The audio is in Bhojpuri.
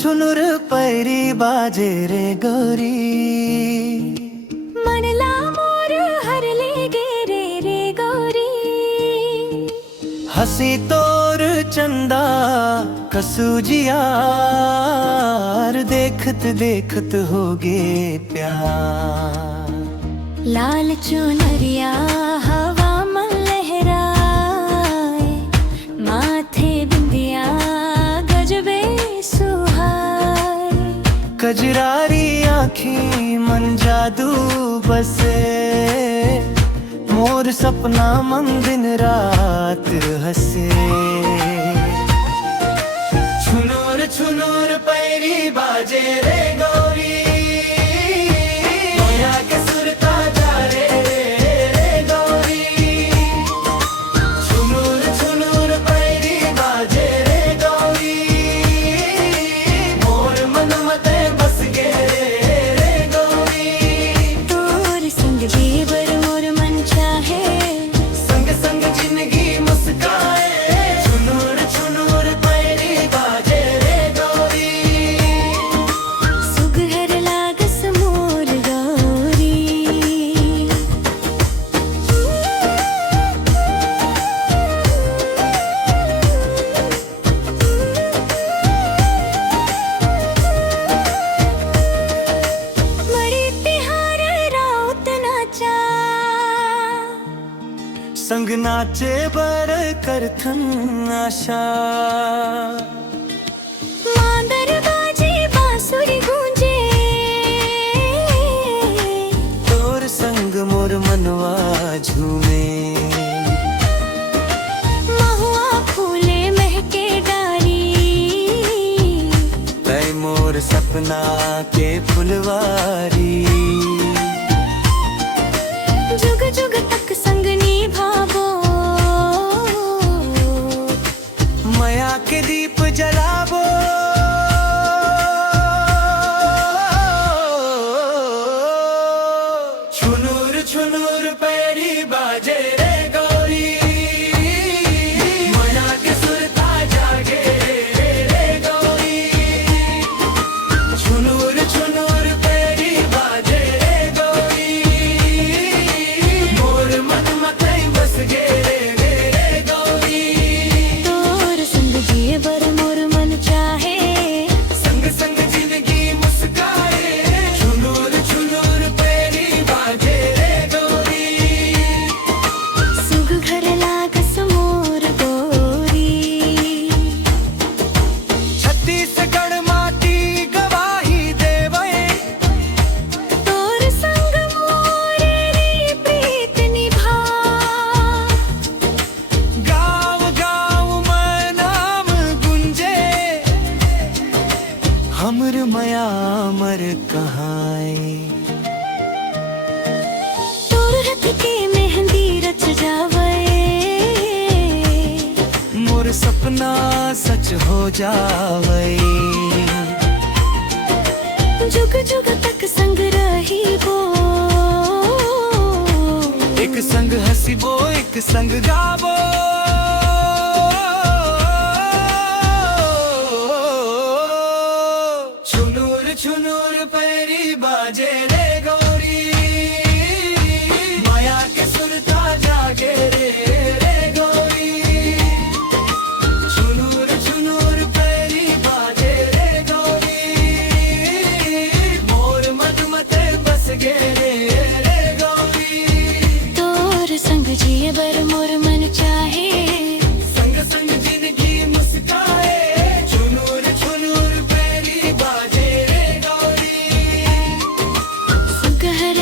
छुनुर पैरी बाजे रे गौरी मनला मोर हर ले गे रे रे गौरी। हसी तोर चंदा कसुजियार देखत देखत हो गे प्यार। लाल चुनरिया हवा में लहराए, माथे बिंदिया गजबे सुहाए। कजरारी आँखी मन जादू बसे, मोर सपना मन दिन रात हसे। छुनूर छुनूर पैरी बाजे रे गौरी, मोया के सुरता जा रे रे गौरी। छुनूर छुनूर पैरी बाजे रे गौरी, मोर मन मते बस गे रे गौरी। तोर संग जीवर मोर मन चाहे, संग संग जिंदगी मुस्काए। छुनूर छुनूर पैरी बाजे रे गौरी, सुघर लागस मोर गौरी। बड़ी तिहार राउत नाचा, संग नाचे बर करथन आशा। मांदर बाजे बांसुरी गूंजे, तोर संग मोर मनवा झूमे। महुआ फूले महके डारी, तै मोर सपना के फुलवारी। जुग जुग तक संग निभावो, माया के दीप जलावो। छुनूर छुनूर पैरी बाजे रे गौरी, माया के सुरता जागे रे गौरी। छुनूर छुनूर पैरी बाजे रे गौरी, मोर मन मते बस गे रे गौरी। तोर संग जिए बर मोर मन चाहे, संग संग जिंदगी मुस्काए। छुनूर छुनूर पैरी बाजे रे गौरी, सुग घर लागस मोर गौरी। छत्तीसगढ़ माटी गवाही देवे, तोर संग मोर रे प्रीत निभा, गाँव गाँव में नाम गुंजे। हमर माया अमर कहाए, तोर रथ के मेहंदी रच जावे, मोर सपना सच हो जावे। जुग जुग तक संग रही वो, एक संग हसीबो एक संग गावो। छुनूर छुनूर पैरी बाजे रे गौरी, माया के सुरता जागे रे गौरी। छुनूर छुनूर पैरी बाजे रे गौरी, मोर मन मते बस गे रे गौरी। तोर संग जिए बर मोर मन चाहे, संग संग जिंदगी मुस्काए। छुनूर छुनूर पैरी बाजे रे गौरी, सुघर